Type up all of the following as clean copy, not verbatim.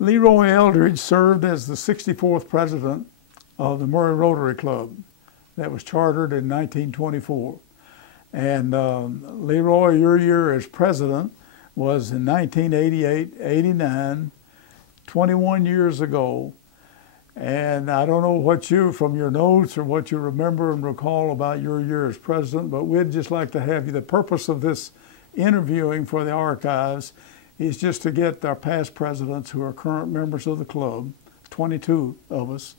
Leroy Eldridge served as the 64th president of the Murray Rotary Club that was chartered in 1924. And Leroy, your year as president was in 1988-89, 21 years ago. And I don't know what you, from your notes or what you remember and recall about your year as president, but we'd just like to have you. The purpose of this interviewing for the archives is just to get our past presidents who are current members of the club, 22 of us,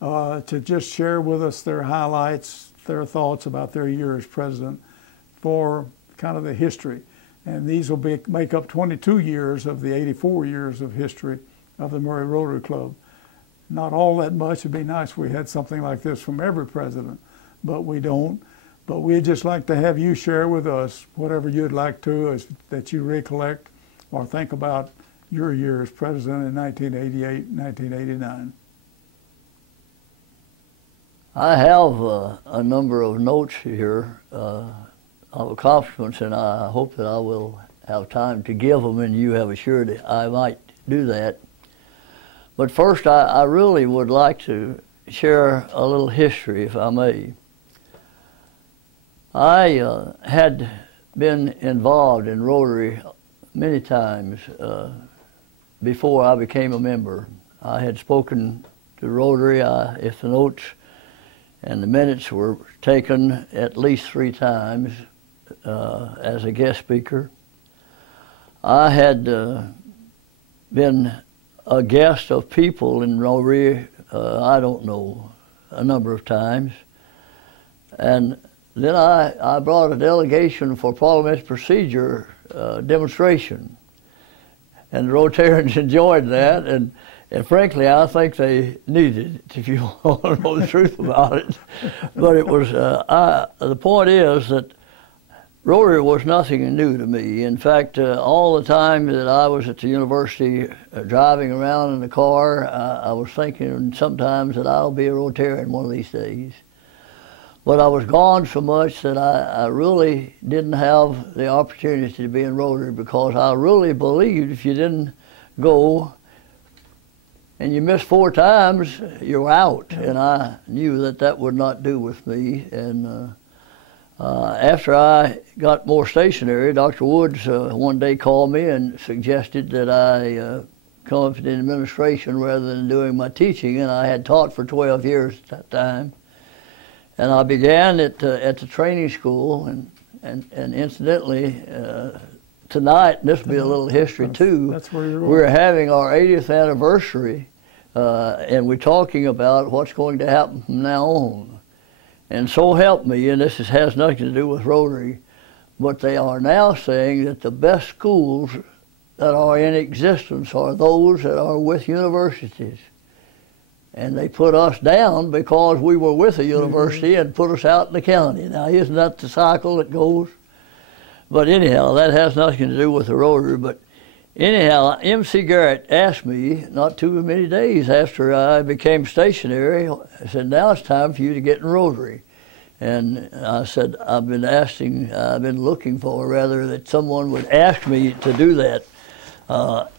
to just share with us their highlights, their thoughts about their year as president for kind of the history. And these will make up 22 years of the 84 years of history of the Murray Rotary Club. Not all that much. It'd be nice if we had something like this from every president, but we don't. But we'd just like to have you share with us whatever you'd like to, that you recollect or think about your year as president in 1988, 1989. I have a number of notes here of accomplishments, and I hope that I will have time to give them, and you have assured I might do that. But first, I really would like to share a little history, if I may. I had been involved in Rotary many times before I became a member. I had spoken to Rotary, if the notes and the minutes were taken, at least 3 times as a guest speaker. I had been a guest of people in Rotary, I don't know, a number of times. And then I brought a delegation for parliamentary procedure demonstration, and the Rotarians enjoyed that, and frankly I think they needed it, if you want to know the truth about it. But it was, the point is that Rotary was nothing new to me. In fact, all the time that I was at the university driving around in the car, I was thinking sometimes that I'll be a Rotarian one of these days. But I was gone so much that I really didn't have the opportunity to be in Rotary, because I really believed if you didn't go and you missed 4 times, you're out. And I knew that that would not do with me. And after I got more stationary, Dr. Woods one day called me and suggested that I come up to the administration rather than doing my teaching, and I had taught for 12 years at that time. And I began at the training school, and incidentally, tonight, and this will be a little history too, that's where you're going. We're having our 80th anniversary, and we're talking about what's going to happen from now on. And so help me, and this has nothing to do with Rotary, but they are now saying that the best schools that are in existence are those that are with universities. And they put us down because we were with a university and put us out in the county. Now, isn't that the cycle that goes? But anyhow, that has nothing to do with the Rotary. But anyhow, M.C. Garrett asked me not too many days after I became stationary, I said, now it's time for you to get in Rotary. And I said, I've been looking for, rather, that someone would ask me to do that.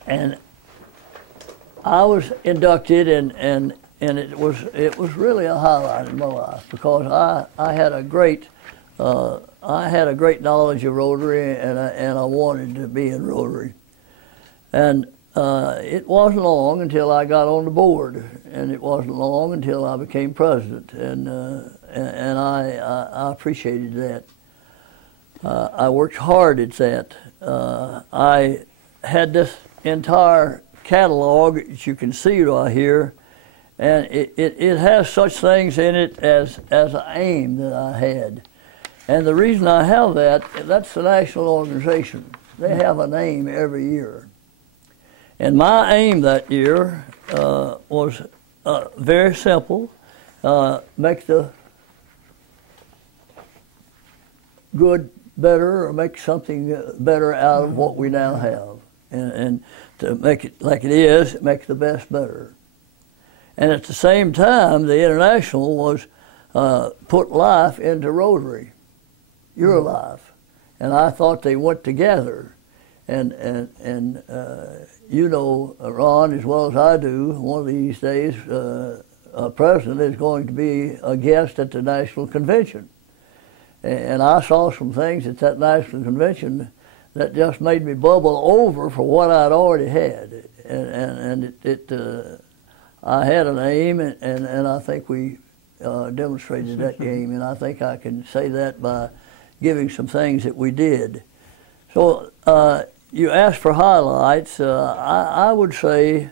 And I was inducted, and it was really a highlight in my life, because I had a great knowledge of Rotary, and I wanted to be in Rotary. And it wasn't long until I got on the board, and it wasn't long until I became president, and I appreciated that. I worked hard at that. I had this entire catalog that you can see right here, And it has such things in it as an aim that I had. And the reason I have that's the national organization. They have an aim every year. And my aim that year was very simple, make the good better, or make something better out of what we now have. And to make it like it is, make the best better. And at the same time, the international was put life into Rotary, your life. And I thought they went together. And you know, Ron, as well as I do, one of these days, a president is going to be a guest at the National Convention. And I saw some things at that National Convention that just made me bubble over for what I'd already had. And I had an aim, and I think we demonstrated that game, and I think I can say that by giving some things that we did. So you asked for highlights. I would say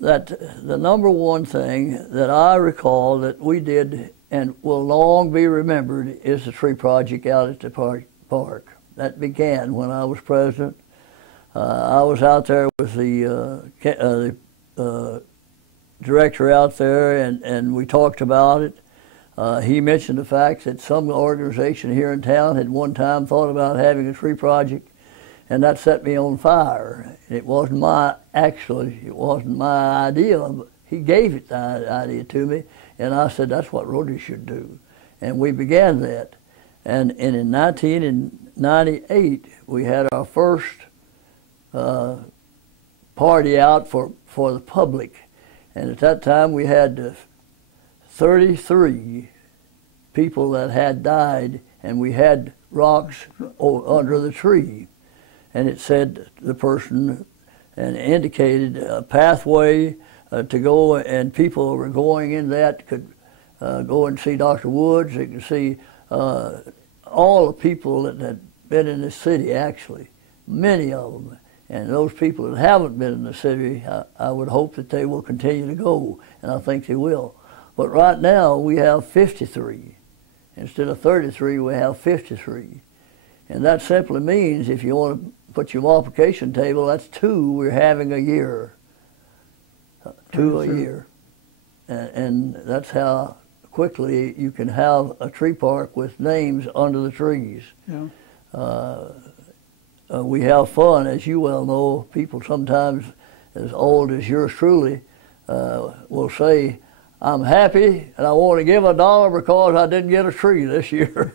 that the number one thing that I recall that we did and will long be remembered is the tree project out at the park. That began when I was president. I was out there with the director out there, and we talked about it. He mentioned the fact that some organization here in town had one time thought about having a tree project, and that set me on fire. It wasn't my idea. He gave it the idea to me, and I said, that's what Rotary should do. And we began that. And in 1998, we had our first party out for the public. And at that time, we had 33 people that had died, and we had rocks under the tree. And it said the person, and indicated a pathway to go, and people were going in that could go and see Dr. Woods. They could see all the people that had been in the city, actually, many of them. And those people that haven't been in the city, I would hope that they will continue to go, and I think they will. But right now, we have 53. Instead of 33, we have 53. And that simply means if you want to put your multiplication table, that's 2 we're having a year. 2 a year. And that's how quickly you can have a tree park with names under the trees. Yeah. We have fun, as you well know. People sometimes as old as yours truly will say, I'm happy and I want to give $1 because I didn't get a tree this year.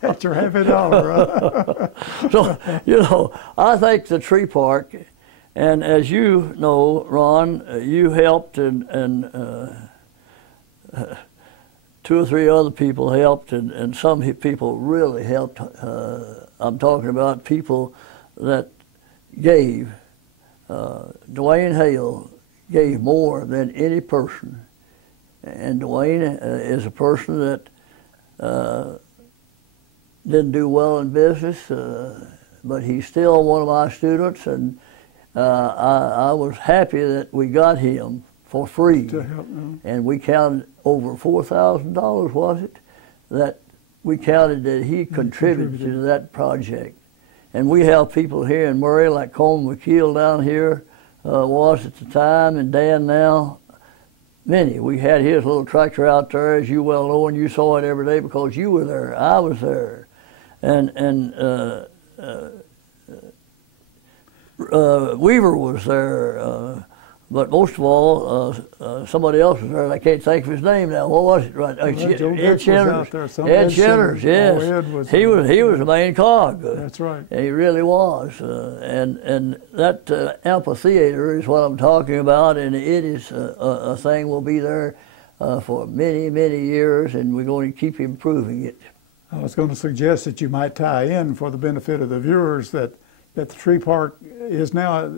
That's your happy dollar, huh? So, you know, I think the tree park, and as you know, Ron, you helped, and 2 or 3 other people helped, and some people really helped. I'm talking about people that gave. Dwayne Hale gave more than any person. And Dwayne is a person that didn't do well in business, but he's still one of my students, and I was happy that we got him for free. To help them. And we counted over $4,000, was it? That we counted that he contributed to that project. And we have people here in Murray, like Coleman McKeel down here was at the time, and Dan now. Many. We had his little tractor out there, as you well know, and you saw it every day because you were there. I was there. And Weaver was there. But most of all, somebody else was there, and I can't think of his name now. What was it? Right? Ed Shenners. Ed Shenners, yes. Oh, he was the main cog. That's right. He really was. And that amphitheater is what I'm talking about, and it is a thing will be there for many, many years, and we're going to keep improving it. I was going to suggest that you might tie in for the benefit of the viewers that the tree park is now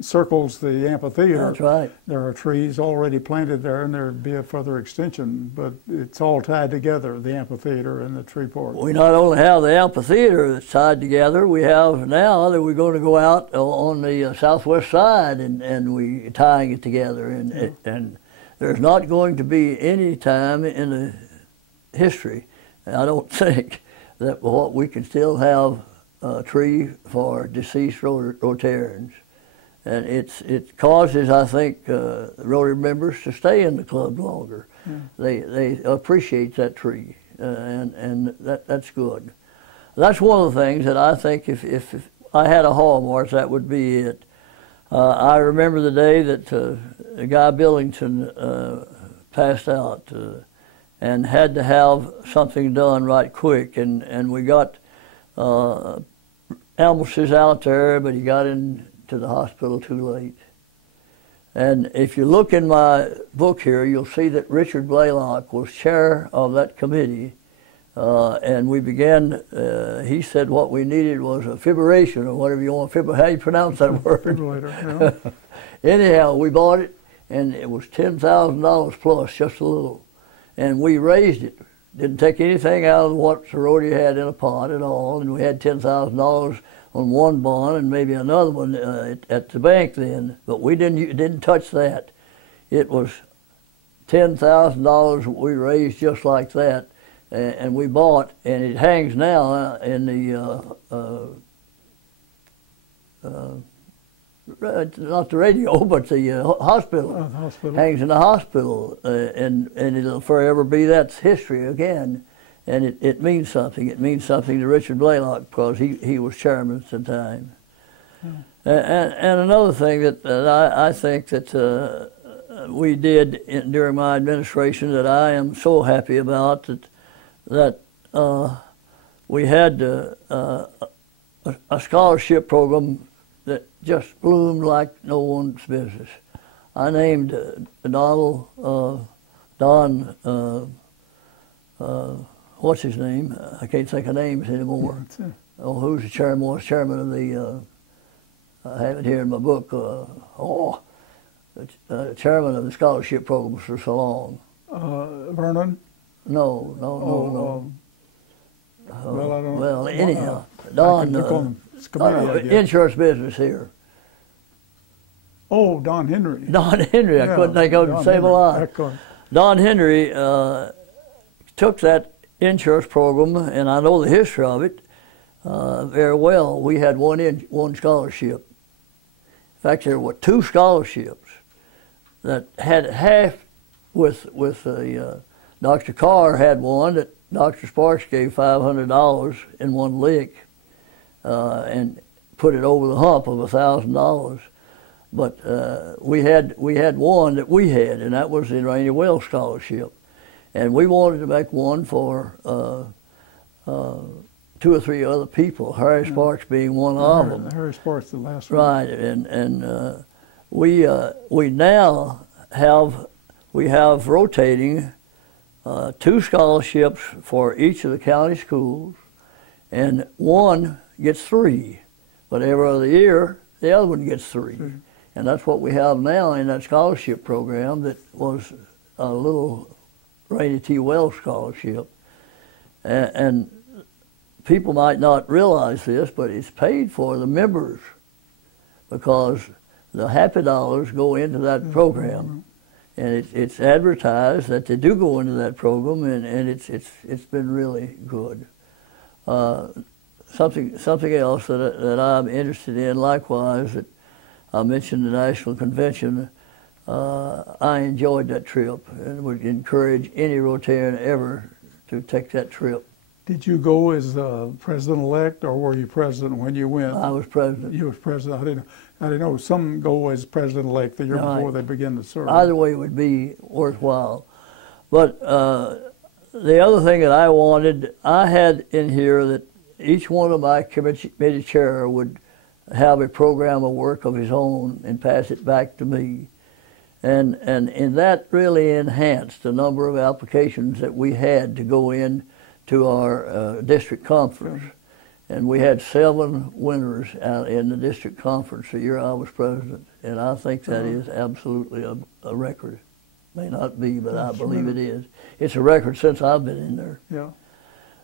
circles the amphitheater. That's right. There are trees already planted there, and there'd be a further extension, but it's all tied together, the amphitheater and the tree park. We not only have the amphitheater that's tied together, we have now that we're going to go out on the southwest side and we tying it together. And there's not going to be any time in the history, I don't think, that what we can still have a tree for deceased Rotarians. And it causes, I think, Rotary members to stay in the club longer. They appreciate that tree, and that's good. That's one of the things that I think if I had a hallmark, that would be it. I remember the day that Guy Billington passed out and had to have something done right quick, and we got ambulances out there, but he got into the hospital too late. And if you look in my book here, you'll see that Richard Blaylock was chair of that committee, and we began, he said what we needed was a fibrillation, or whatever you want, how you pronounce that word? Fibrillator, yeah. Anyhow, we bought it, and it was $10,000 plus, just a little. And we raised it. Didn't take anything out of what the Rotary had in a pot at all, and we had $10,000 on one bond and maybe another one at the bank then, but we didn't touch that. It was $10,000 we raised just like that, and we bought, and it hangs now in the not the radio, but the hospital. The hospital. Hangs in the hospital, and it'll forever be that's history again. And it means something. It means something to Richard Blaylock because he was chairman at the time. And another thing that I think that we did during my administration that I am so happy about that we had a scholarship program that just bloomed like no one's business. I named Don. What's his name? I can't think of names anymore. Oh, who's the chairman? Was chairman of the? I have it here in my book. Chairman of the scholarship program for so long. Vernon? No. Well, I don't. Well, anyhow, Don. Insurance business here. Oh, Don Henry. Don Henry. I couldn't think of it to save a lot. Don Henry took that insurance program, and I know the history of it very well. We had one scholarship. In fact, there were two scholarships that had half with Dr. Carr had one that Dr. Sparks gave $500 in one lick and put it over the hump of $1,000. But we had one that we had, and that was the Rainy Well Scholarship. And we wanted to make one for 2 or 3 other people, Harry Sparks being one of them. Harry Sparks, the last one. Right, and we now have rotating 2 scholarships for each of the county schools, and one gets 3, but every other year the other one gets 3. And that's what we have now in that scholarship program that was a little Rainy T. Wells scholarship. And people might not realize this, but it's paid for the members because the happy dollars go into that program. And it's advertised that they do go into that program, and it's been really good. Something else that I'm interested in, likewise, that I mentioned the National Convention. I enjoyed that trip and would encourage any Rotarian ever to take that trip. Did you go as president-elect, or were you president when you went? I was president. You were president. I didn't know. Some go as president-elect the year before they begin to serve. Either way would be worthwhile. But the other thing that I wanted, I had in here that each one of my committee chair would have a program of work of his own and pass it back to me. And that really enhanced the number of applications that we had to go in to our district conference. And we had 7 winners out in the district conference the year I was president. And I think that is absolutely a record. May not be, but I believe it is. It's a record since I've been in there. Yeah.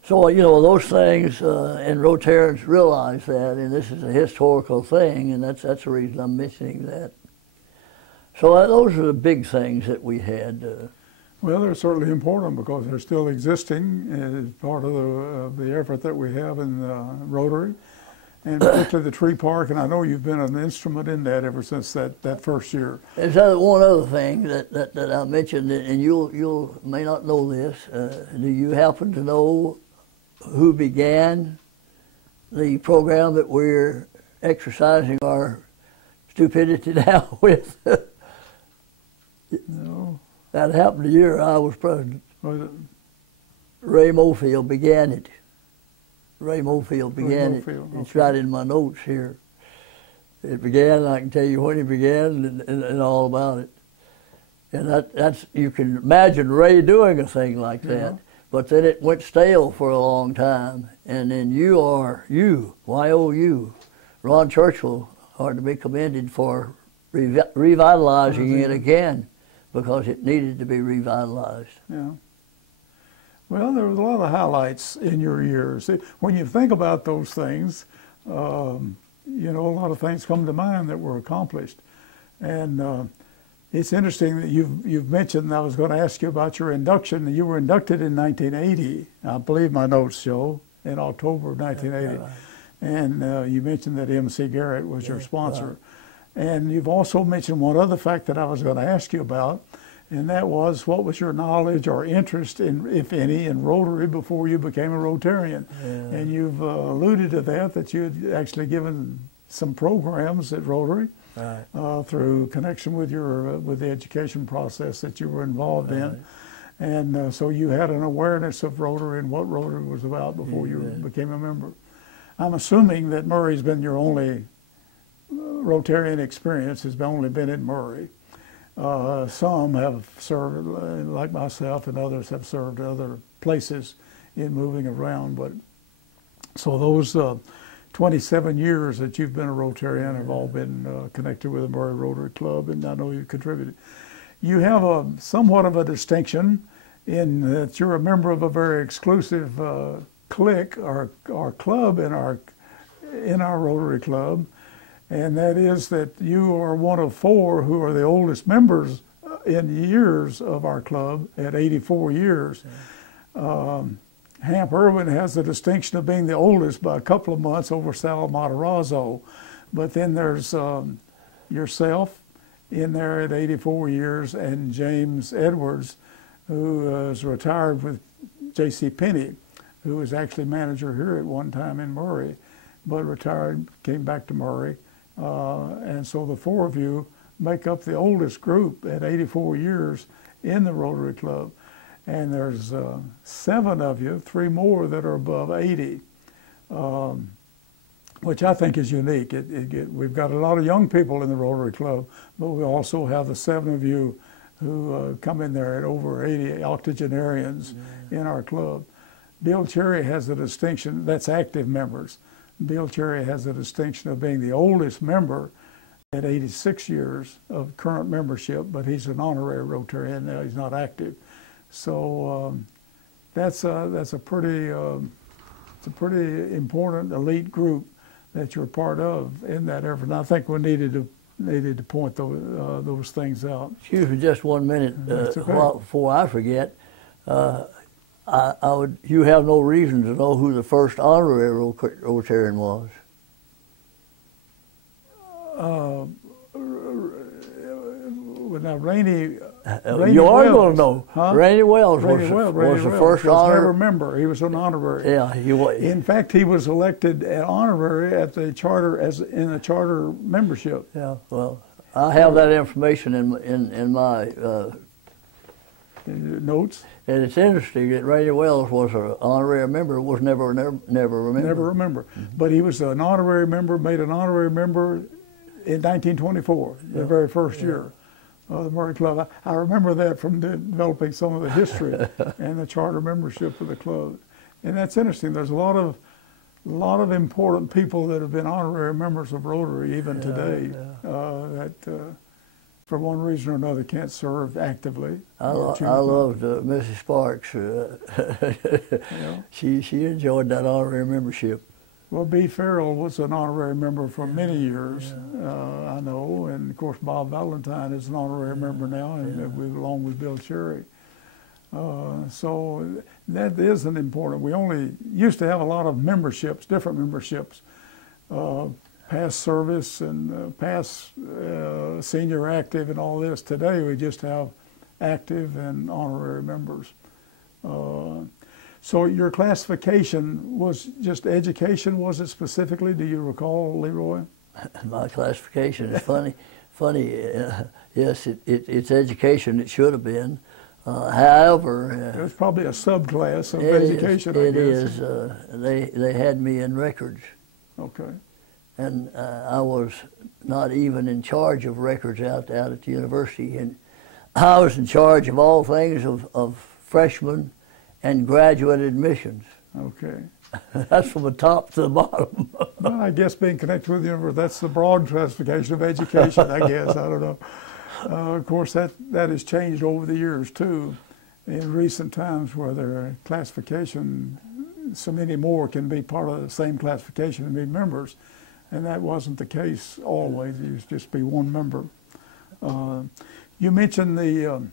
So, you know, those things, and Rotarians realize that, and this is a historical thing, and that's the reason I'm mentioning that. So those are the big things that we had. Well, they're certainly important because they're still existing as part of the effort that we have in Rotary, and particularly the tree park. And I know you've been an instrument in that ever since that first year. There's one other thing that I mentioned, and you may not know this. Do you happen to know who began the program that we're exercising our stupidity now with? No. That happened the year I was president. Was it? Ray Mofield began it. Ray Mofield began it. It's right in my notes here. It began, I can tell you when it began and all about it. And that's, you can imagine Ray doing a thing like that. But then it went stale for a long time. And then Y-O-U, Ron Churchill, are to be commended for revitalizing it again, because it needed to be revitalized. Yeah. Well, there was a lot of highlights in your years. When you think about those things, you know, a lot of things come to mind that were accomplished. And it's interesting that you've mentioned, and I was going to ask you about your induction. You were inducted in 1980, I believe my notes show, in October of 1980. Right. And you mentioned that M.C. Garrett was your sponsor. Right. And you've also mentioned one other fact that I was going to ask you about, and that was, what was your knowledge or interest in, if any, in Rotary before you became a Rotarian? Yeah. And you've alluded to that you had actually given some programs at Rotary, right, through connection with the education process that you were involved in. And so you had an awareness of Rotary and what Rotary was about before you became a member. I'm assuming that Murray's been your only Rotarian experience, has only been in Murray. Some have served, like myself, and others have served other places in moving around. But so those 27 years that you've been a Rotarian have all been connected with the Murray Rotary Club, and I know you contributed. You have somewhat of a distinction in that you're a member of a very exclusive clique or club in our Rotary Club. And that is that you are one of 4 who are the oldest members in years of our club at 84 years. Hamp Irwin has the distinction of being the oldest by a couple of months over Sal Matarazzo. But then there's yourself in there at 84 years, and James Edwards, who is retired with J.C. Penney, who was actually manager here at one time in Murray, but retired, came back to Murray. And so the 4 of you make up the oldest group at 84 years in the Rotary Club. And there's 7 of you, 3 more that are above 80, which I think is unique. We've got a lot of young people in the Rotary Club, but we also have the 7 of you who come in there at over 80 octogenarians in our club. Bill Cherry has the distinction, that's active members. Bill Cherry has the distinction of being the oldest member at 86 years of current membership, but he's an honorary Rotarian now, he's not active. So that's a pretty important elite group that you're part of in that effort. And I think we needed to point those things out. Excuse me just 1 minute okay. Before I forget. You have no reason to know who the first honorary Rotarian was. Now, Rainey you are going to know. Huh? Rainey Wells was the first honorary. Never member. He was an honorary. Yeah, he was. In fact, he was elected an honorary at the charter in a charter membership. Yeah. Well, I have that information in my notes. And it's interesting that Rainey Wells was an honorary member, was never a member. Never a member. But he was an honorary member, made an honorary member in 1924, the very first year of the Murray Club. I remember that from developing some of the history and the charter membership of the club. And that's interesting. There's a lot lot of important people that have been honorary members of Rotary even today that for one reason or another can't serve actively. I loved Mrs. Sparks. She enjoyed that honorary membership. Well, B. Farrell was an honorary member for many years, I know, and of course Bob Valentine is an honorary member now, and along with Bill Cherry. So that isn't important. We only used to have a lot of memberships, different memberships, past service and past senior active and all this. Today we just have active and honorary members. So your classification was just education, was it specifically? Do you recall, Leroy? My classification is funny. Yes, it's education. It should have been. However, it's probably a subclass of education. It is. They had me in records. Okay. And I was not even in charge of records out at the university, and I was in charge of all things of freshmen and graduate admissions. Okay. That's from the top to the bottom. Well, I guess being connected with the university, that's the broad classification of education, I guess. I don't know. Of course, that has changed over the years, too. In recent times where their classification, so many more can be part of the same classification and be members. And that wasn't the case always. It used to just be one member. You mentioned the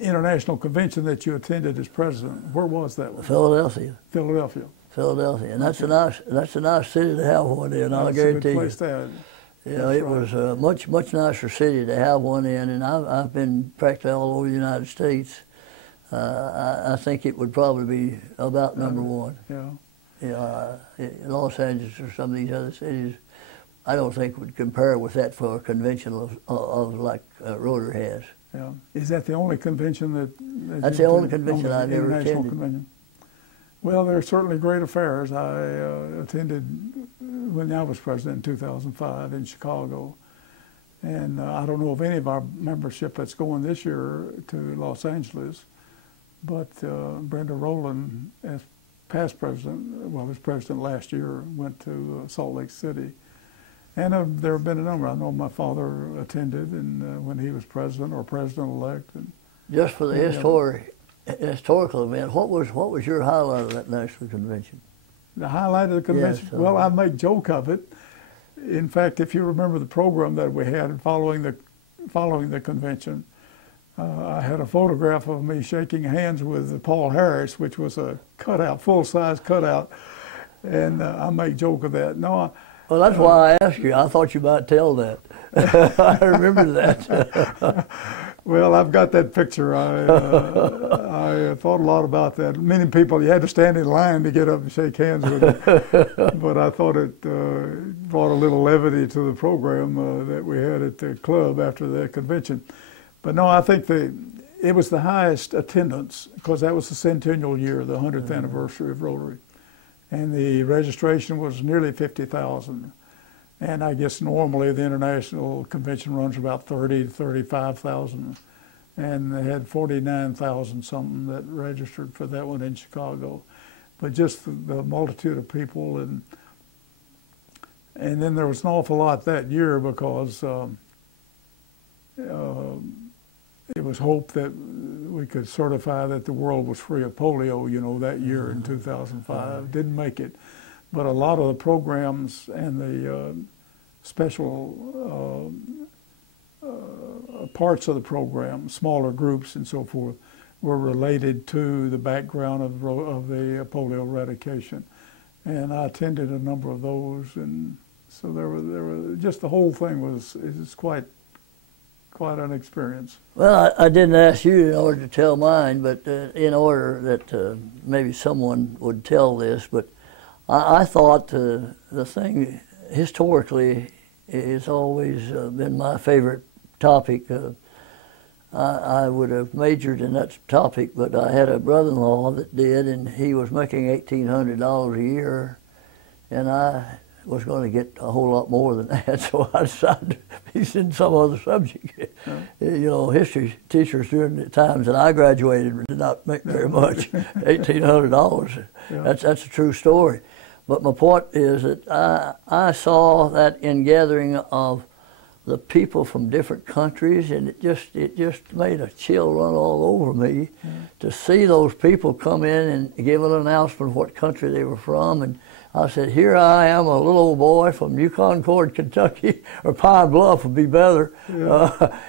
international convention that you attended as president. Where was that one? Philadelphia. Philadelphia. Philadelphia, and that's a nice city to have one in. I'll guarantee you. That's a good place to have. Yeah, it was a much nicer city to have one in, and I've been practically all over the United States. I think it would probably be about number one. Yeah. Los Angeles or some of these other cities, I don't think would compare with that for a convention of like Rotary has. Yeah. Is that the only convention that That's the only convention I've ever attended. Convention? Well, they're certainly great affairs. I attended when I was president in 2005 in Chicago. And I don't know of any of our membership that's going this year to Los Angeles, but Brenda Rowland, as past president, well, was president last year, went to Salt Lake City. And there have been a number. I know my father attended and when he was president or president-elect. Just for the historical event, what was your highlight of that national convention? The highlight of the convention? Yes, well, I make joke of it. In fact, if you remember the program that we had following the convention, I had a photograph of me shaking hands with Paul Harris, which was a cutout, full-size cutout, and I make joke of that. No. Well, that's why I asked you. I thought you might tell that. I remember that. Well, I've got that picture. I thought a lot about that. Many people, you had to stand in line to get up and shake hands with them. But I thought it brought a little levity to the program that we had at the club after the convention. But no, I think it was the highest attendance because that was the centennial year, the 100th anniversary of Rotary. And the registration was nearly 50,000. And I guess normally the international convention runs about 30 to 35,000. And they had 49,000 something that registered for that one in Chicago. But just the multitude of people. And then there was an awful lot that year because it was hoped that we could certify that the world was free of polio, that year in 2005. Didn't make it. But a lot of the programs and the special parts of the program, smaller groups and so forth, were related to the background of the polio eradication. And I attended a number of those, and so there were just the whole thing was quite an experience. Well, I didn't ask you in order to tell mine, but in order that maybe someone would tell this, but I thought the thing historically it's always been my favorite topic. I would have majored in that topic, but I had a brother-in-law that did, and he was making $1,800 a year, and I was going to get a whole lot more than that, so I decided to be in some other subject. History teachers during the times that I graduated did not make very much, $1,800. Yeah. That's a true story. But my point is that I saw that ingathering of the people from different countries, and it just made a chill run all over me to see those people come in and give an announcement of what country they were from. And I said, here I am, a little old boy from Yukon Concord, Kentucky, or Pine Bluff would be better.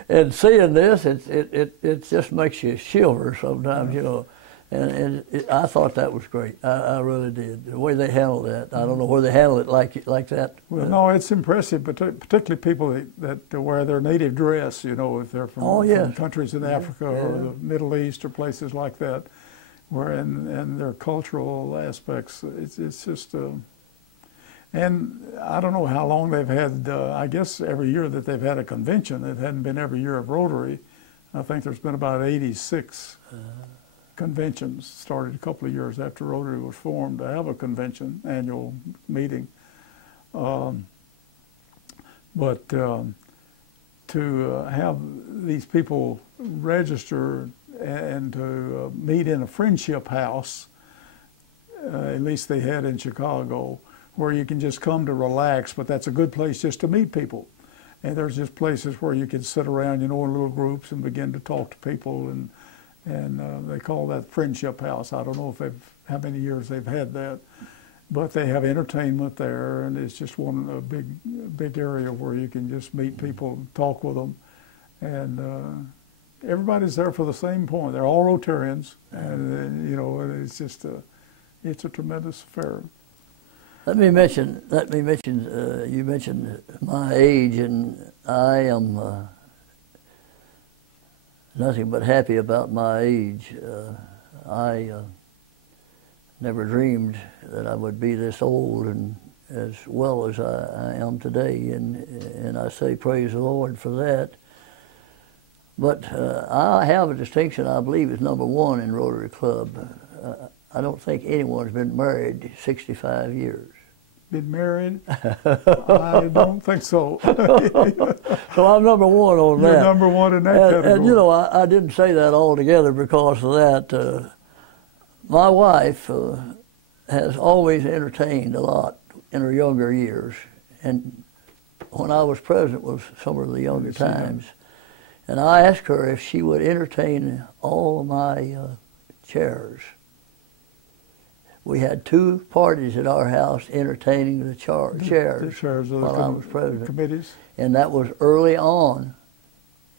And seeing this, it just makes you shiver sometimes, you know. And I thought that was great. I really did. The way they handled that. I don't know where they handled it like that. Well, no, it's impressive, but particularly people that wear their native dress, you know, if they're from countries in Africa or the Middle East or places like that, where and their cultural aspects, it's just, and I don't know how long they've had, I guess every year that they've had a convention. It hadn't been every year of Rotary. I think there's been about 86 conventions, started a couple of years after Rotary was formed to have a convention, annual meeting. But to have these people register and to meet in a friendship house, at least they had in Chicago, where you can just come to relax, but that's a good place just to meet people. And there's just places where you can sit around, you know, in little groups and begin to talk to people, and they call that friendship house. I don't know if how many years they've had that, but they have entertainment there, and it's just a big area where you can just meet people, talk with them, and everybody's there for the same point. They're all Rotarians, and you know, it's just it's a tremendous affair. Let me mention. You mentioned my age, and I am nothing but happy about my age. I never dreamed that I would be this old and as well as I am today, and I say praise the Lord for that. But I have a distinction I believe is number one in Rotary Club. I don't think anyone's been married 65 years. Been married? I don't think so. So I'm number one on that. You're number one in that category. And you know, I didn't say that altogether because of that. My wife has always entertained a lot in her younger years, and when I was president was some of the younger times. And I asked her if she would entertain all of my chairs. We had 2 parties at our house entertaining the chairs while I was president. Committees. And that was early on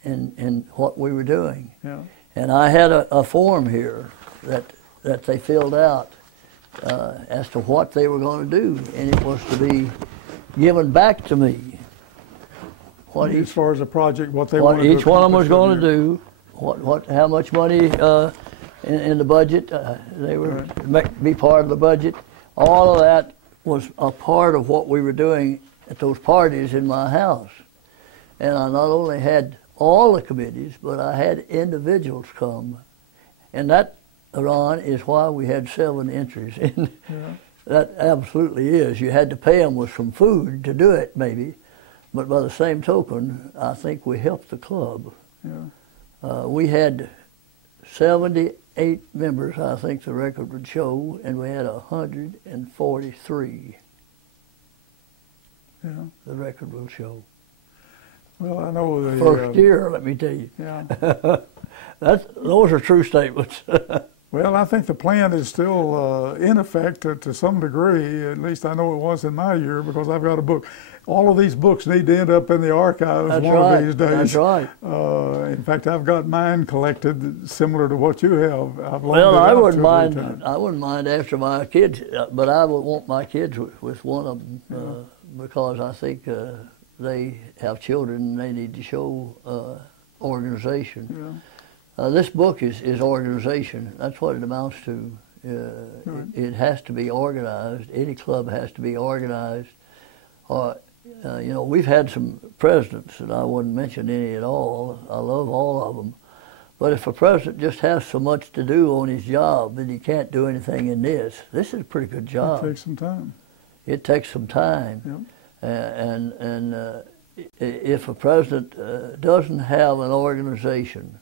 in what we were doing. Yeah. And I had a form here that they filled out as to what they were going to do, and it was to be given back to me. As far as a project, what each one of them was going to do, how much money in the budget, they were be part of the budget. All of that was a part of what we were doing at those parties in my house. And I not only had all the committees, but I had individuals come. And that, Ron, is why we had 7 entries. And that absolutely is. You had to pay them with some food to do it, maybe. But by the same token, I think we helped the club. Yeah. We had 78 members, I think the record would show, and we had 143. Yeah. The record will show. Well, I know the first year, let me tell you. Yeah. Those are true statements. Well, I think the plan is still in effect to some degree. At least I know it was in my year, because I've got a book. All of these books need to end up in the archives of these days. That's right. In fact, I've got mine collected similar to what you have. Well, I wouldn't mind. I wouldn't mind after my kids, but I would want my kids with one of them because I think they have children and they need to show organization. Yeah. This book is organization. That's what it amounts to. It has to be organized. Any club has to be organized. You know, we've had some presidents, and I wouldn't mention any at all. I love all of them. But if a president just has so much to do on his job that he can't do anything in this is a pretty good job. It takes some time. It takes some time. Yep. If a president doesn't have an organization,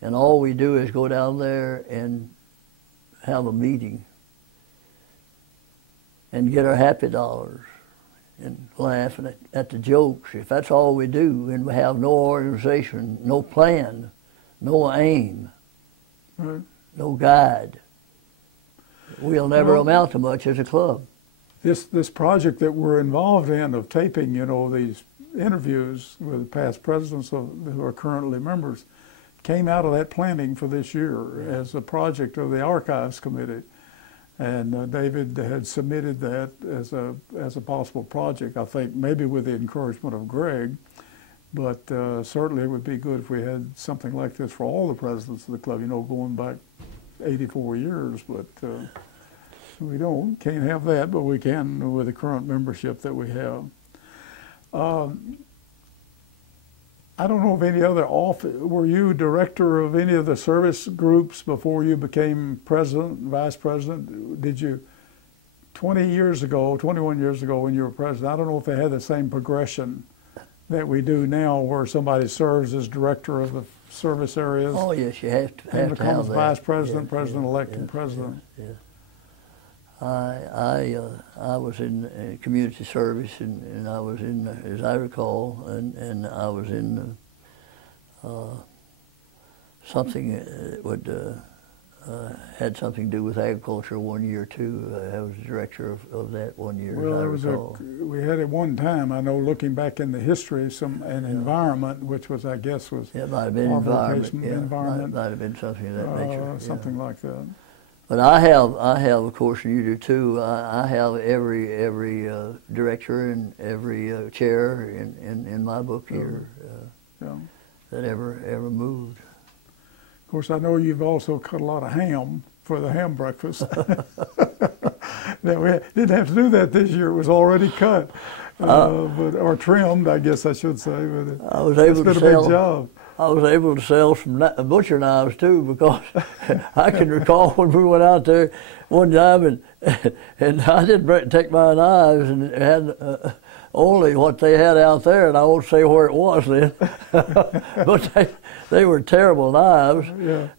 and all we do is go down there and have a meeting and get our happy dollars and laughing at the jokes. If that's all we do and we have no organization, no plan, no aim, Right. no guide, we'll never amount to much as a club. This project that we're involved in of taping, you know, these interviews with past presidents who are currently members, came out of that planning for this year as a project of the Archives Committee. And David had submitted that as a possible project, I think maybe with the encouragement of Greg, but certainly it would be good if we had something like this for all the presidents of the club, you know, going back 84 years, but we can't have that, but we can with the current membership that we have. I don't know of any other were you director of any of the service groups before you became president, vice president? Did you, 21 years ago when you were president, I don't know if they had the same progression that we do now where somebody serves as director of the service areas? Oh yes, you have to and becomes have vice that. president, president-elect, and president. Yeah. I was in community service, and I was in, as I recall, and I was in something that would had something to do with agriculture 1 year too. I was director of that 1 year. Well, as I recall. we had at one time, I know, looking back in the history, an environment, which was, I guess, was it might have been environment. environment. Might have been something of that nature. Something like that. But I have, of course, and you do too. I have every director and every chair in my book here that ever moved. Of course, I know you've also cut a lot of ham for the ham breakfast. That we didn't have to do that this year; it was already cut, or trimmed, I guess I should say. But I was able to sell. A big job. I was able to sell some butcher knives too, because I can recall when we went out there one time and I didn't take my knives and had only what they had out there, and I won't say where it was then, but they were terrible knives,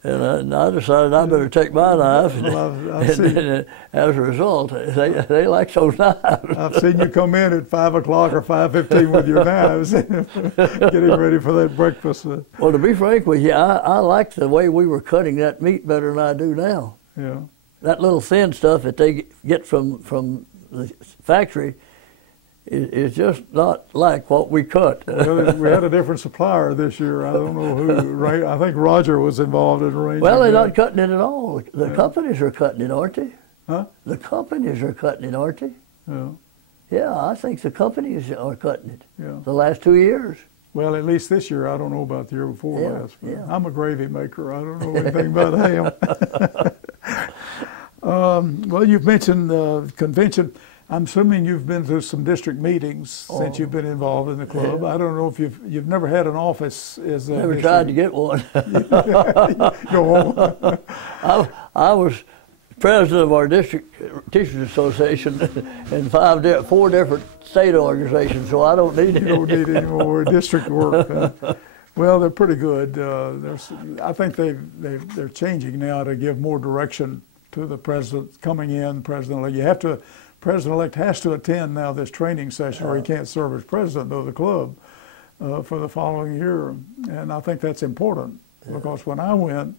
and I decided I better take my knife, and as a result, they like those knives. I've seen you come in at 5 o'clock or 5:15 with your knives, getting ready for that breakfast. Well, to be frank with you, I like the way we were cutting that meat better than I do now. Yeah. That little thin stuff that they get from the factory is just not like what we cut. Well, we had a different supplier this year. I don't know who. I think Roger was involved in arranging. Well, they're not cutting it at all. The companies are cutting it, aren't they? Huh? The companies are cutting it, aren't they? Yeah. Yeah, I think the companies are cutting it. Yeah. The last 2 years. Well, at least this year. I don't know about the year before last. But yeah. I'm a gravy maker. I don't know anything about ham. Well, you've mentioned the convention. I'm assuming you've been to some district meetings since you've been involved in the club. Yeah. I don't know if you've never had an office as a Never tried to get one. Go on. I was president of our district teachers association and four different state organizations, so I don't need it. You don't need any more district work. Well, they're pretty good. I think they're changing now to give more direction to the president coming in. President-elect has to attend now this training session, or he can't serve as president of the club for the following year. And I think that's important because when I went,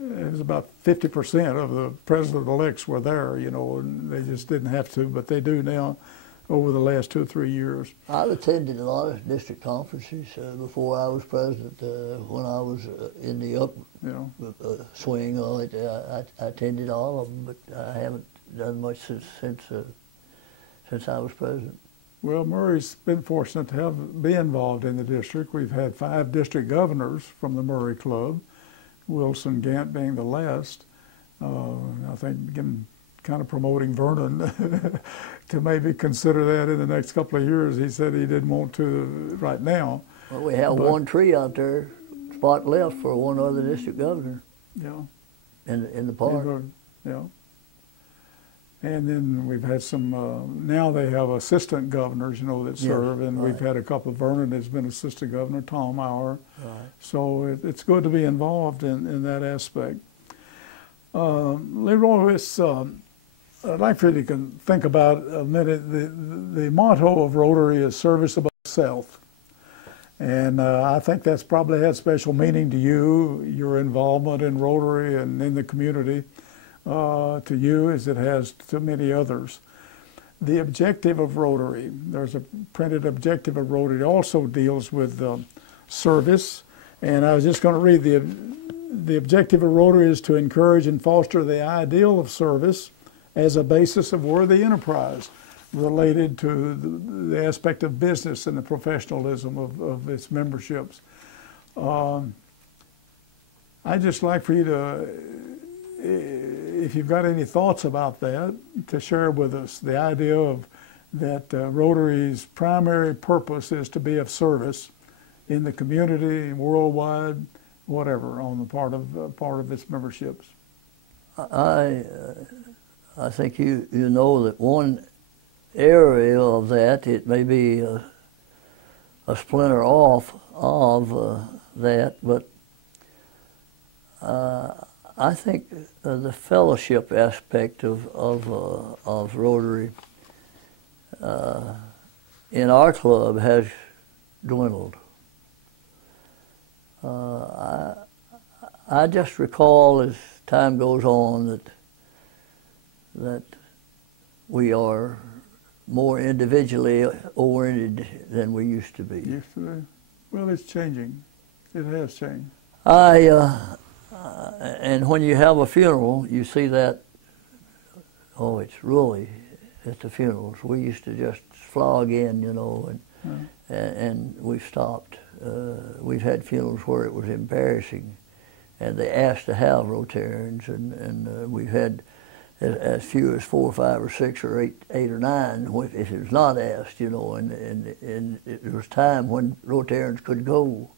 it was about 50% of the president-elects were there, you know, and they just didn't have to, but they do now over the last 2 or 3 years. I've attended a lot of district conferences before I was president. When I was in the swing of it, I attended all of them, but I haven't done much since I was president. Well, Murray's been fortunate to be involved in the district. We've had 5 district governors from the Murray Club, Wilson Gant being the last. I think kind of promoting Vernon to maybe consider that in the next couple of years. He said he didn't want to right now. Well, we have one tree out there, spot left for one other district governor. Yeah. In the park. Yeah. And then we've had some, now they have assistant governors, you know, that serve, and we've had a couple. Vernon has been assistant governor, Tom Auer. Right. So it's good to be involved in that aspect. Leroy, I'd like for you to think about a minute. The motto of Rotary is service above self. And I think that's probably had special meaning to you, your involvement in Rotary and in the community, to you as it has to many others. The objective of Rotary, there's a printed objective of Rotary, also deals with service. And I was just going to read the objective of Rotary is to encourage and foster the ideal of service as a basis of worthy enterprise related to the aspect of business and the professionalism of its memberships. I'd just like for you to, if you've got any thoughts about that, to share with us the idea of that Rotary's primary purpose is to be of service in the community, worldwide, whatever, on the part of its memberships. I think you know that one area of that, it may be a splinter off of that, but I think the fellowship aspect of Rotary in our club has dwindled. I just recall as time goes on that we are more individually oriented than we used to be. Used to be. Well, it's changing. It has changed. And when you have a funeral, you see that, oh, it's really at the funerals. We used to just flog in, you know, and we've stopped. We've had funerals where it was embarrassing, and they asked to have Rotarians, and we've had as few as 4 or 5 or 6 or 8 or 9 if it was not asked, you know, and it was time when Rotarians could go.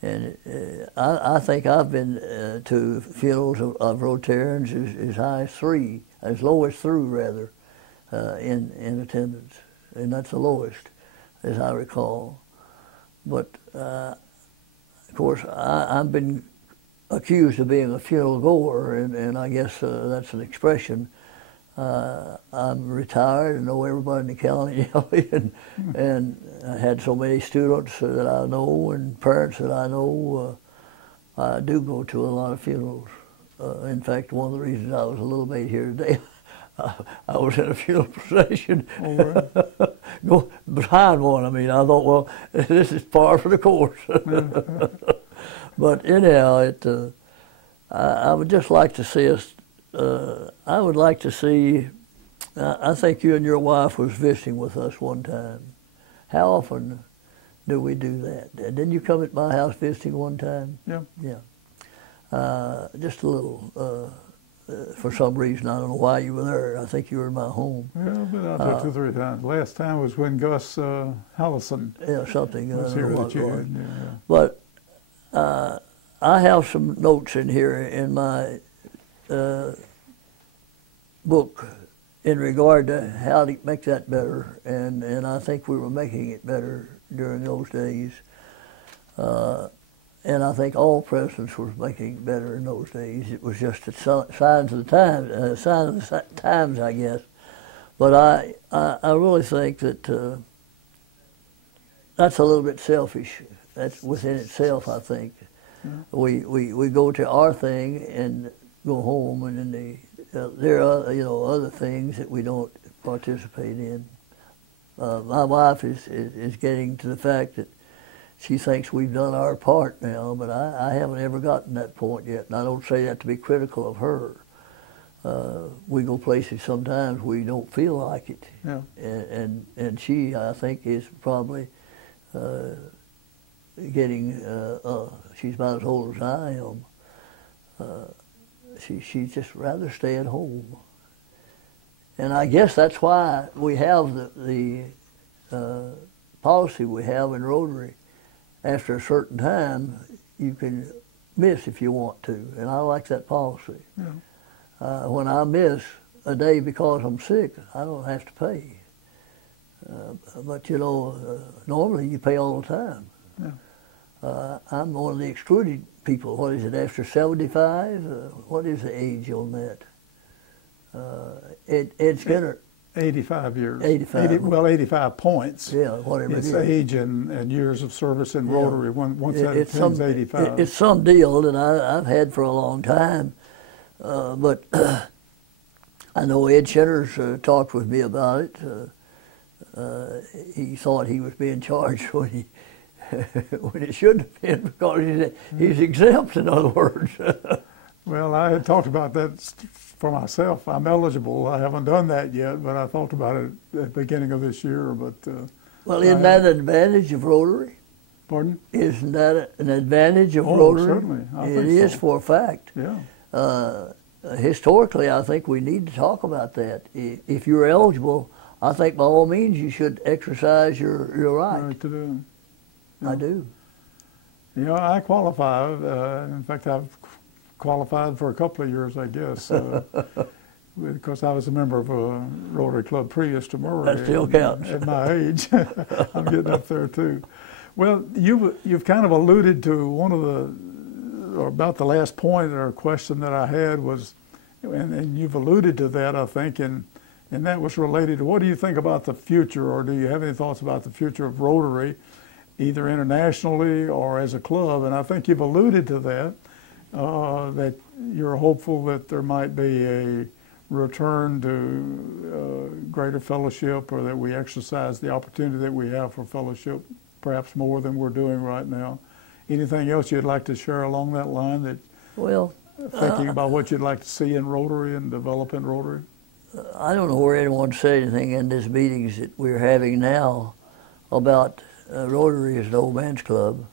And I think I've been to funerals of Rotarians as high as 3, as low as 3 rather, in attendance, and that's the lowest, as I recall. But of course, I've been accused of being a funeral goer, and I guess that's an expression. I'm retired and know everybody in the county, and I had so many students that I know and parents that I know. I do go to a lot of funerals. In fact, one of the reasons I was a little late here today, I was in a funeral procession, go behind one. I mean, I thought, well, this is par for the course. But anyhow, I would just like to see us. I would like to see. I think you and your wife was visiting with us one time. How often do we do that? Didn't you come at my house visiting one time? Yeah. Yeah. Just a little. For some reason, I don't know why you were there. I think you were in my home. Yeah, I've been out there 2 or 3 times. Last time was when Gus Hallison something. was here that you had. Yeah. But I have some notes in here in my book in regard to how to make that better, and I think we were making it better during those days. And I think all presidents were making it better in those days. It was just a signs of the times, sign of the times, I guess. But I really think that that's a little bit selfish. That's within itself, I think. Mm-hmm. We go to our thing and go home, and then there are other things that we don't participate in. My wife is getting to the fact that she thinks we've done our part now, but I haven't ever gotten that point yet, and I don't say that to be critical of her. We go places sometimes we don't feel like it, yeah. and she, I think, is probably getting. She's about as old as I am. She'd just rather stay at home, and I guess that's why we have the policy we have in Rotary. After a certain time, you can miss if you want to, and I like that policy. Yeah. When I miss a day because I'm sick, I don't have to pay. But normally you pay all the time. Yeah. I'm one of the excluded people. What is it, after 75? What is the age on that? Ed Skinner. 85 years. 85. 85 points. Yeah, whatever It's it is. age and years of service in Rotary. Once that attends 85. It's some deal that I've had for a long time. But I know Ed Skinner's talked with me about it. He thought he was being charged when he when it shouldn't have been, because he's exempt, in other words. Well, I had talked about that for myself. I'm eligible. I haven't done that yet, but I thought about it at the beginning of this year. But well, isn't that an advantage of Rotary? Pardon? Isn't that an advantage of Oh, Rotary? certainly. I think It is so. for a fact. Yeah. Historically, I think we need to talk about that. If you're eligible, I think by all means you should exercise your right. Right to do. I do. You know, I qualified. In fact, I've qualified for a couple of years, I guess, because I was a member of a Rotary Club previous to Murray. That still counts. At my age, I'm getting up there too. Well, you've kind of alluded to one of the, or about the last point or question that I had was, and you've alluded to that, I think, and that was related to what do you think about the future, or do you have any thoughts about the future of Rotary, either internationally or as a club? And I think you've alluded to that, that you're hopeful that there might be a return to greater fellowship, or that we exercise the opportunity that we have for fellowship perhaps more than we're doing right now. Anything else you'd like to share along that line, that thinking about what you'd like to see in Rotary and develop in Rotary? I don't know where anyone said anything in these meetings that we're having now about Rotary as an old man's club.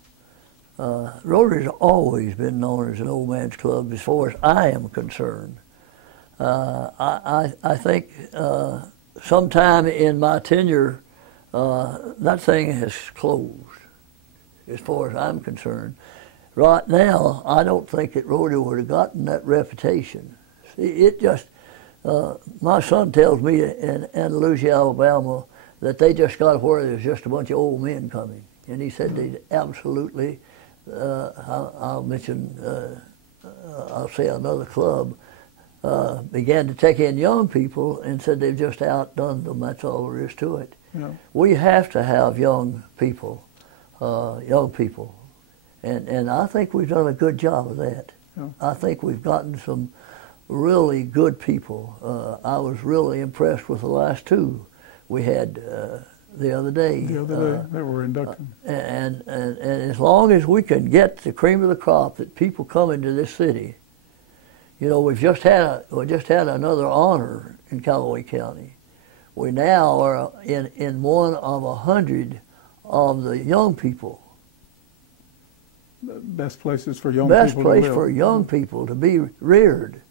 Rotary has always been known as an old man's club as far as I am concerned. I think sometime in my tenure, that thing has closed as far as I'm concerned. Right now, I don't think that Rotary would have gotten that reputation. See, it just, my son tells me in Andalusia, Alabama, that they just got where there's just a bunch of old men coming. And he said they absolutely, I'll say another club, began to take in young people and said they've just outdone them. That's all there is to it. Yeah. We have to have young people. And I think we've done a good job of that. Yeah. I think we've gotten some really good people. I was really impressed with the last two we had the other day. The other day, they were inducted. And as long as we can get the cream of the crop that people come into this city, you know, we just had another honor in Callaway County. We now are in one of 100 of the young people. Best places for young people to live. Best place for young people to be reared.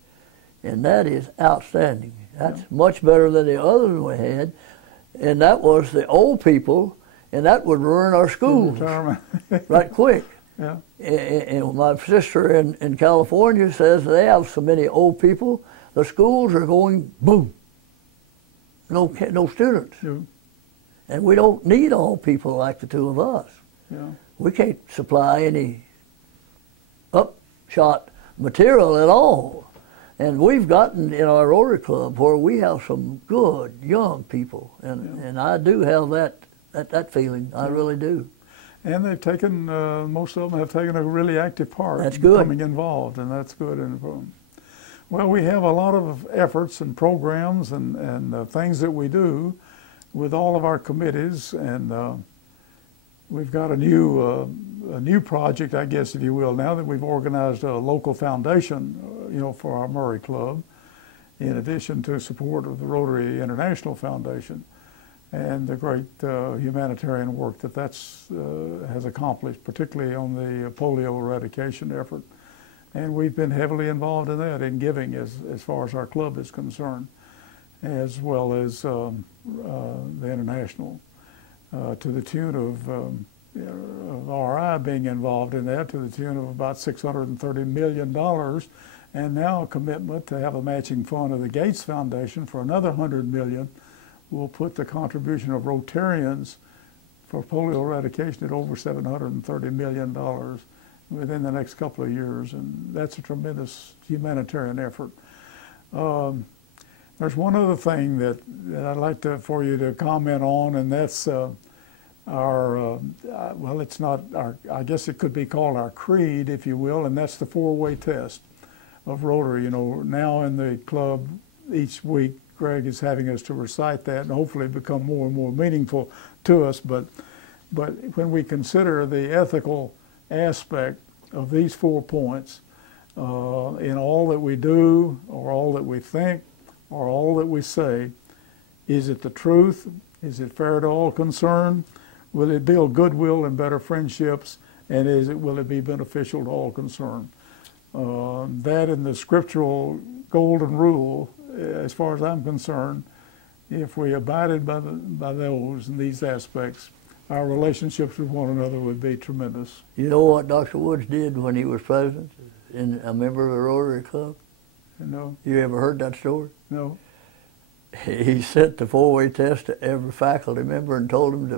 And that is outstanding. That's much better than the others we had. And that was the old people, and that would ruin our schools right quick. Yeah. And my sister in California says they have so many old people, the schools are going boom. No students. Yeah. And we don't need old people like the two of us. Yeah. We can't supply any upshot material at all. And we've gotten in our Rotary Club where we have some good young people, and I do have that feeling. I really do. And they've taken, most of them have taken a really active part. That's good. Becoming involved, and that's good. Well, we have a lot of efforts and programs and things that we do with all of our committees, and we've got a new project, I guess, if you will, now that we've organized a local foundation, for our Murray Club, in addition to support of the Rotary International Foundation and the great humanitarian work that's has accomplished, particularly on the polio eradication effort. And we've been heavily involved in that, in giving as far as our club is concerned, as well as the international, to the tune of RI being involved in that, to the tune of about $630 million, and now a commitment to have a matching fund of the Gates Foundation for another $100 million. Will put the contribution of Rotarians for polio eradication at over $730 million within the next couple of years, and that's a tremendous humanitarian effort. There's one other thing that I'd like for you to comment on, and that's well, it's not our, I guess it could be called our creed, if you will, and that's the four-way test of Rotary. You know, now in the club, each week, Greg is having us to recite that and hopefully become more and more meaningful to us. But when we consider the ethical aspect of these 4 points in all that we do or all that we think or all that we say, is it the truth? Is it fair to all concerned? Will it build goodwill and better friendships? And will it be beneficial to all concerned? That and the scriptural golden rule, as far as I'm concerned, if we abided by those and these aspects, our relationships with one another would be tremendous. You know what Dr. Woods did when he was president and a member of the Rotary Club? No. You ever heard that story? No. He sent the four-way test to every faculty member and told them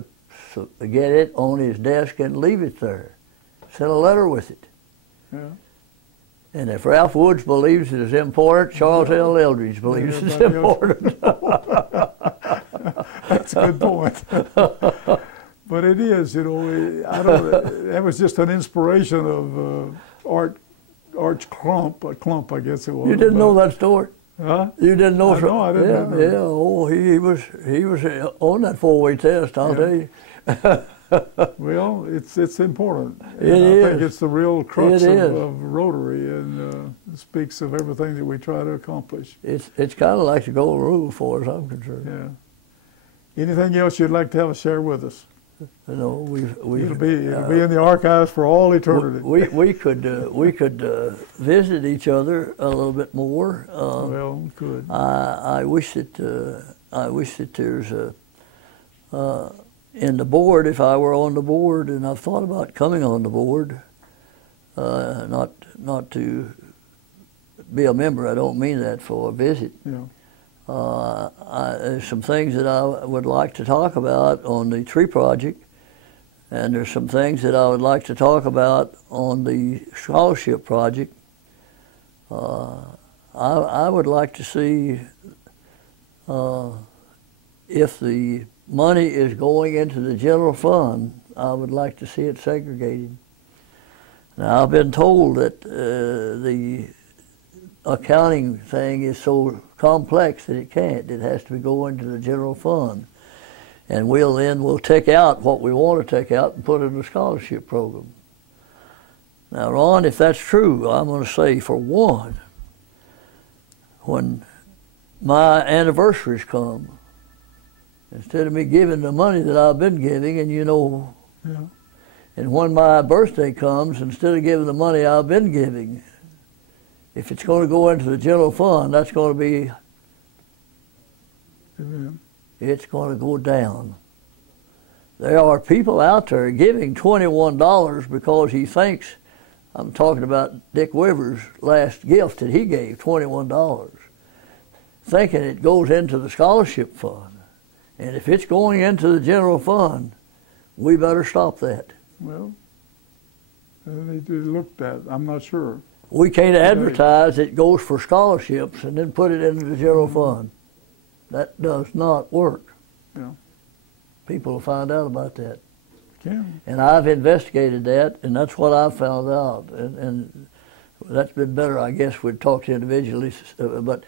to get it on his desk and leave it there. Sent a letter with it. Yeah. And if Ralph Woods believes it is important, Charles L. Eldridge believes it's important. That's a good point. But it is, you know, that was just an inspiration of Arch Klump, I guess it was. You didn't know that story? Huh? You didn't know? No, I didn't know. Yeah. Oh, he was on that four-way test. I'll tell you. Well, it's important. I think it's the real crux of Rotary, and it speaks of everything that we try to accomplish. It's kind of like the golden rule, as far as I'm concerned. Yeah. Anything else you'd like to have us share with us? No, it'll be in the archives for all eternity. We could visit each other a little bit more. Well, we could. I wish that there's in the board, if I were on the board, and I've thought about coming on the board, not to be a member. I don't mean that for a visit. Yeah. There's some things that I would like to talk about on the tree project, and there's some things that I would like to talk about on the scholarship project. I would like to see if the money is going into the general fund, I would like to see it segregated. Now, I've been told that the accounting thing is so complex that it can't. It has to go into the general fund. And we'll take out what we want to take out and put it in the scholarship program. Now, Ron, if that's true, I'm going to say, for one, when my anniversaries come, instead of me giving the money that I've been giving, and and when my birthday comes, instead of giving the money I've been giving, if it's going to go into the general fund, that's going to be, it's going to go down. There are people out there giving $21 because he thinks, I'm talking about Dick Weaver's last gift that he gave, $21, thinking it goes into the scholarship fund. And if it's going into the general fund, we better stop that. Well, they looked at, I'm not sure. We can't advertise it goes for scholarships and then put it into the general fund. That does not work. Yeah. People will find out about that. Yeah. And I've investigated that, and that's what I've found out. And that's been better, I guess, we'd talk to individually. But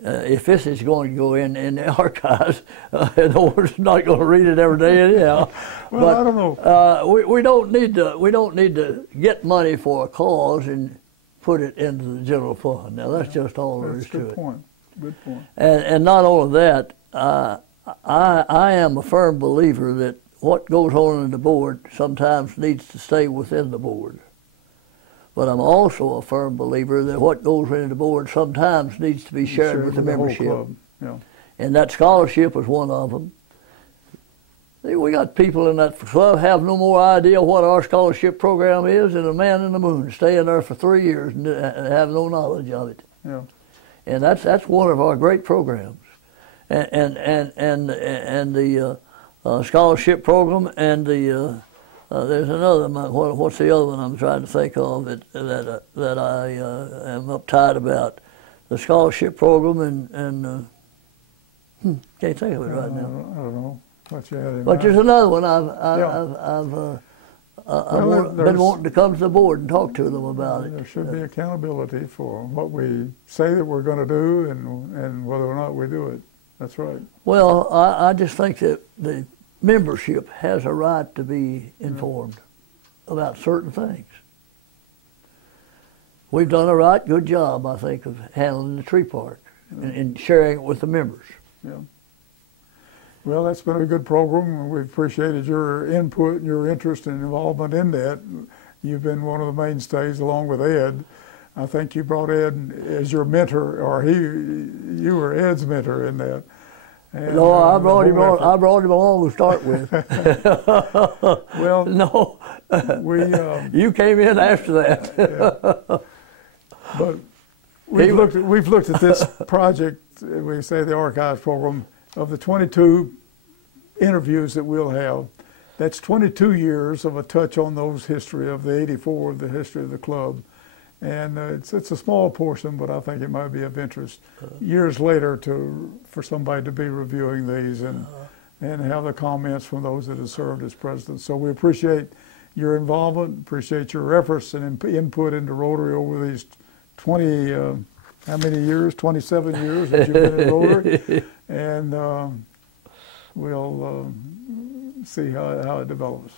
if this is going to go in the archives, no one's not going to read it every day anyhow. Well, but, I don't know. We don't need to get money for a cause and put it into the general fund. Now that's just all there is to it. Good point. Good point. And not only that, I am a firm believer that what goes on in the board sometimes needs to stay within the board. But I'm also a firm believer that what goes into the board sometimes needs to be shared with the membership. Yeah. And that scholarship is one of them. We got people in that club have no more idea what our scholarship program is than a man in the moon, staying there for 3 years and have no knowledge of it. Yeah. And that's one of our great programs. And the scholarship program and the there's another. What's the other one I'm trying to think of that I am uptight about? The scholarship program and Can't think of it right now. I don't know what you had in But mind. there's another one I've been wanting to come to the board and talk to them about it. There should be accountability for what we say that we're going to do and whether or not we do it. That's right. Well, I just think that the membership has a right to be informed about certain things. We've done a right good job, I think, of handling the tree park and sharing it with the members. Yeah. Well, that's been a good program, and we've appreciated your input and your interest and involvement in that. You've been one of the mainstays along with Ed. I think you brought Ed as your mentor, or you were Ed's mentor in that. And, no, I brought him on. I brought him along to start with. Well, no, you came in after that. Yeah. But we've looked at this project. We say the archives program. Of the 22 interviews that we'll have, that's 22 years of a touch on those history of the 84, the history of the club. And it's a small portion, but I think it might be of interest years later for somebody to be reviewing these and have the comments from those that have served as president. So we appreciate your involvement, appreciate your efforts and input into Rotary over these 20, how many years? 27 years that you've been in Rotary. And we'll see how it develops.